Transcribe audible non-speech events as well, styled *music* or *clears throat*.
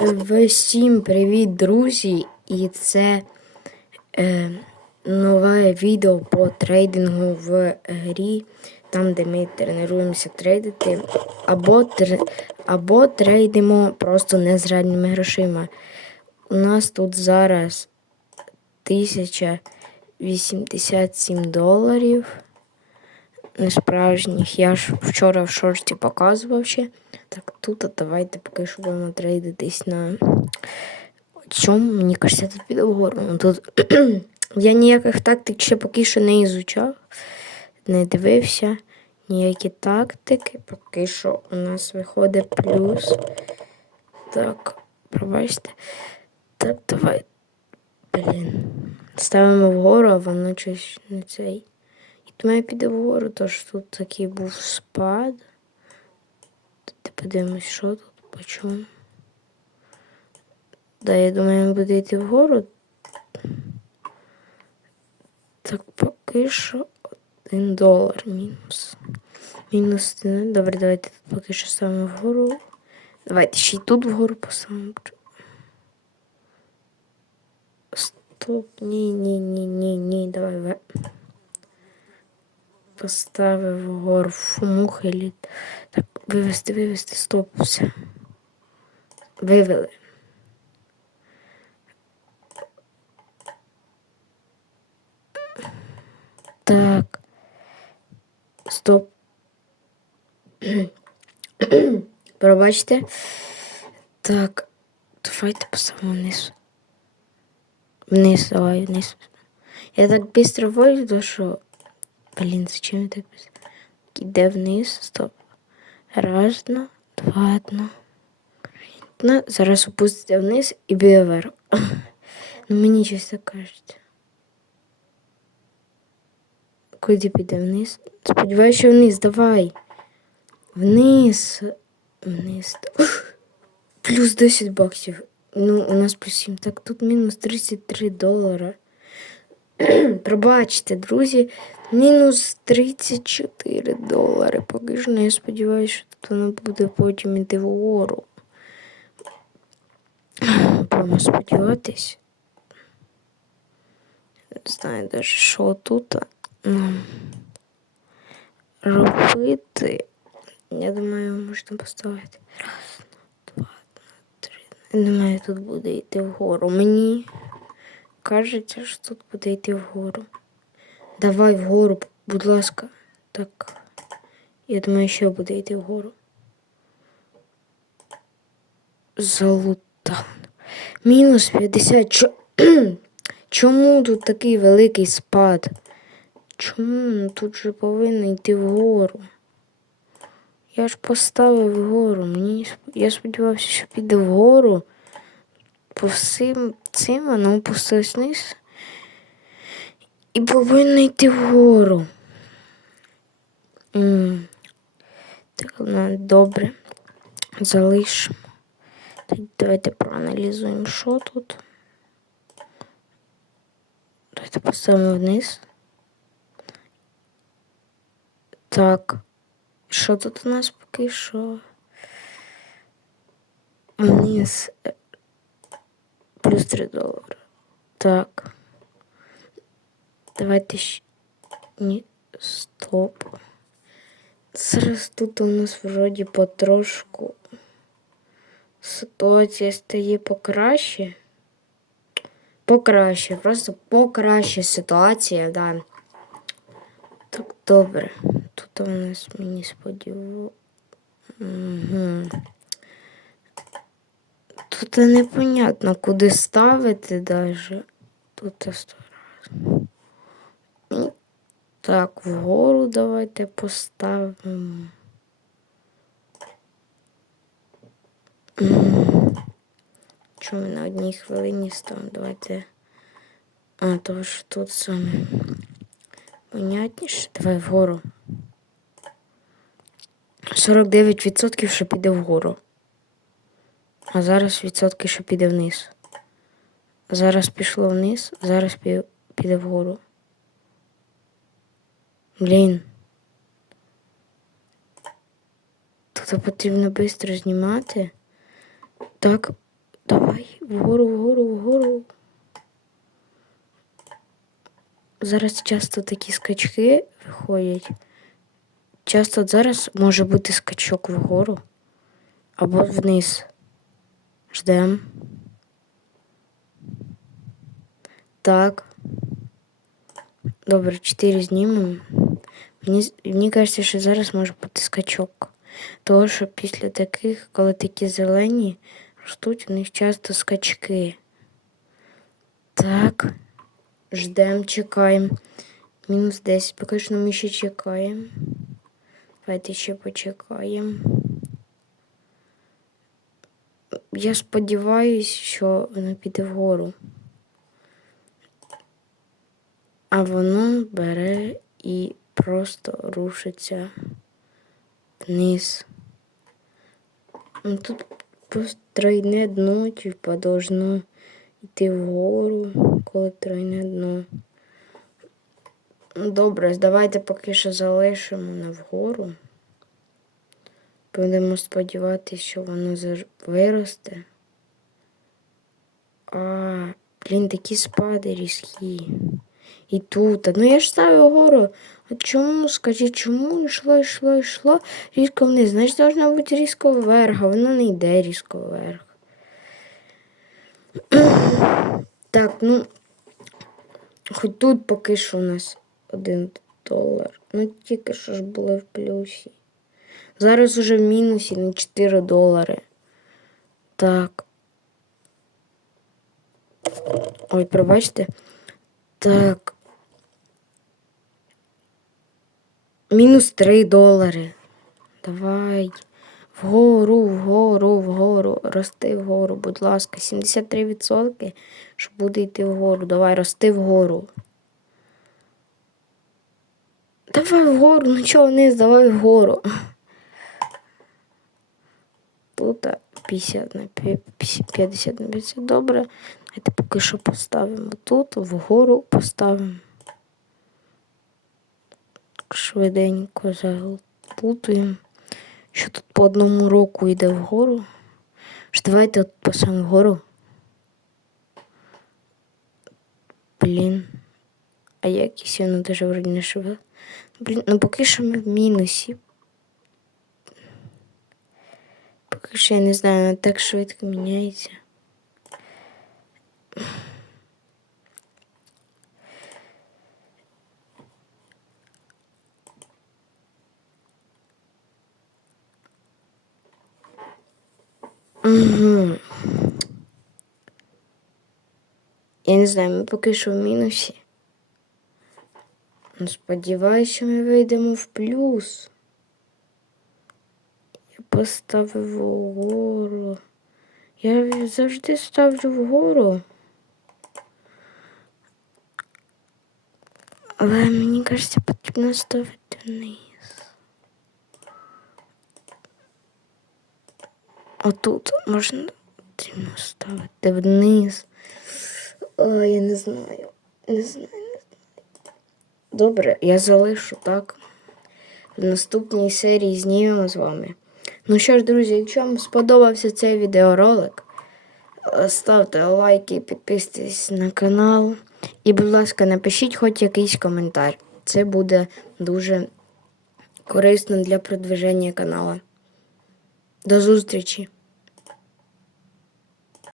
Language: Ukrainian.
Всім привіт, друзі! І це е, нове відео по трейдингу в грі, там, де ми тренуємося трейдити, або, тр, або трейдимо просто незрядними грошима. У нас тут зараз 1087 доларів несправжніх. Я ж вчора в шорті показував ще. Так, тут давайте поки що будемо трейдитись на чому, мені кажеться, тут піде вгору. Тут я ніяких тактик ще поки що не ізучав, не дивився. Ніякі тактики. Поки що у нас виходить плюс. Так, пробачте. Так, давай. Блін. Ставимо вгору, а воно щось не цей. І то має піде вгору, тож тут такий був спад. Ти подивимось, що тут, по чому. Да, я думаю, він буде йти вгору. Так, поки що один долар мінус. Мінус один. Добре, давайте тут поки що ставимо вгору. Давайте ще й тут вгору поставимо. Стоп, ні, ні, ні, ні, ні, давай. Поставив вгору Фу, мухи літ. Так, вивести, вивести, стоп, все. Вивели. Так. Стоп. Пробачте. Так. Давайте поставимо вниз. Вниз, давай, вниз. Я так быстро войду, що. Блін, зачем я так быстро? Іде вниз, стоп. Раз, два, два, одна. На, зараз опуститься вниз і біде вверх. *clears throat* Ну мені щось так кажеться. Куди піде вниз? Сподіваюся, що вниз, давай. Вниз. Вниз. *clears throat* Плюс 10 баксів. Ну, у нас плюс 7. Так, тут мінус 33 долара. *clears throat* Пробачте, друзі. Мінус 34 долари. Поки що ну, я сподіваюся, що тут воно буде потім іти вгору. Будемо сподіватись. Знаю навіть, що тут робити. Я думаю, можна поставити. Раз, два, три. Я думаю, тут буде йти вгору. Мені кажеться, що тут буде йти вгору. Давай вгору, будь ласка. Так. Я думаю, що буде йти вгору. Залутан. Мінус 50. Чо- *clears throat* Чому тут такий великий спад? Чому Ну, тут же повинен йти вгору? Я ж поставив вгору. Мені я сподівався, що піде вгору. По всім цим воно опустилось вниз. І повинно йти вгору. М. Так, ну, добре. Залишимо. Давайте проаналізуємо, що тут. Давайте поставимо вниз. Так. Що тут у нас поки що? Вниз. е, Плюс 3 долари. Так. Давайте ще. Ні, стоп. Зараз тут у нас вроді потрошку ситуація стає покраще. Покраще, просто покраще ситуація, да. Так, добре. Тут у нас мені сподіваю. Угу. Тут непонятно, куди ставити даже. Тут сто раз. Так, вгору давайте поставимо. Чому на одній хвилині ставимо? Давайте. А, то ж тут саме понятніше. Давай вгору. 49% що піде вгору. А зараз відсотки, що піде вниз. Зараз пішло вниз, зараз піде вгору. Блін. Тут потрібно швидко знімати. Так, Давай, вгору, вгору, вгору. Зараз часто такі скачки виходять. Часто зараз може бути скачок вгору або вниз. Ждем. Так. Добре, 4 знімемо. Мені, кажеться, що зараз може бути скачок. Тому що після таких, коли такі зелені ростуть, у них часто скачки. Так. Ждем, чекаємо. Мінус 10. Поки що ми ще чекаємо. Давайте ще почекаємо. Я сподіваюся, що воно піде вгору. А воно бере і просто рушиться вниз. Ну, Тут тройне дно, типа, должно йти вгору, коли тройне дно. Ну, Добре, давайте поки що залишимо на вгору. Будемо сподіватися, що воно виросте. А, блін, такі спади різкі. І тут. Ну я ж ставлю вгору. А чому, скажіть, чому йшло, йшло, йшло різко вниз? Значить, должна бути різко вверх, а воно не йде різко вверх. *clears throat* Так, ну, хоч тут поки що у нас один долар. Ну, тільки що ж були в плюсі. Зараз уже в мінусі на 4 долари. Так. Ой, пробачте. Так. Мінус 3 долари. Давай. Вгору, вгору, вгору. Рости вгору, будь ласка. 73%, що буде йти вгору. Давай, рости вгору. Давай вгору, ну чого вниз, давай вгору. Тут 50 на 50 на 50. Добре. Давайте поки що поставимо тут, вгору поставимо. Швиденько заплутуємо. Що тут по одному року йде вгору. Ж давайте от по саму вгору. Блін. А якісь воно даже вроді не шеве. Блін, ну поки що ми в мінусі. Поки що я не знаю, воно так швидко міняється. Я не знаю, ми поки що в мінусі. Ну, сподіваюся, що ми вийдемо в плюс. Я поставив вгору. Я завжди ставлю вгору. Але мені кажеться, потрібно ставити вниз. Отут можна потрібно ставити вниз. Ой, я не знаю. Не знаю, не знаю. Добре, я залишу так. В наступній серії знімемо з вами. Ну що ж, друзі, якщо вам сподобався цей відеоролик, ставте лайки, підписуйтесь на канал. І, будь ласка, напишіть хоч якийсь коментар. Це буде дуже корисно для продвиження каналу. До зустрічі!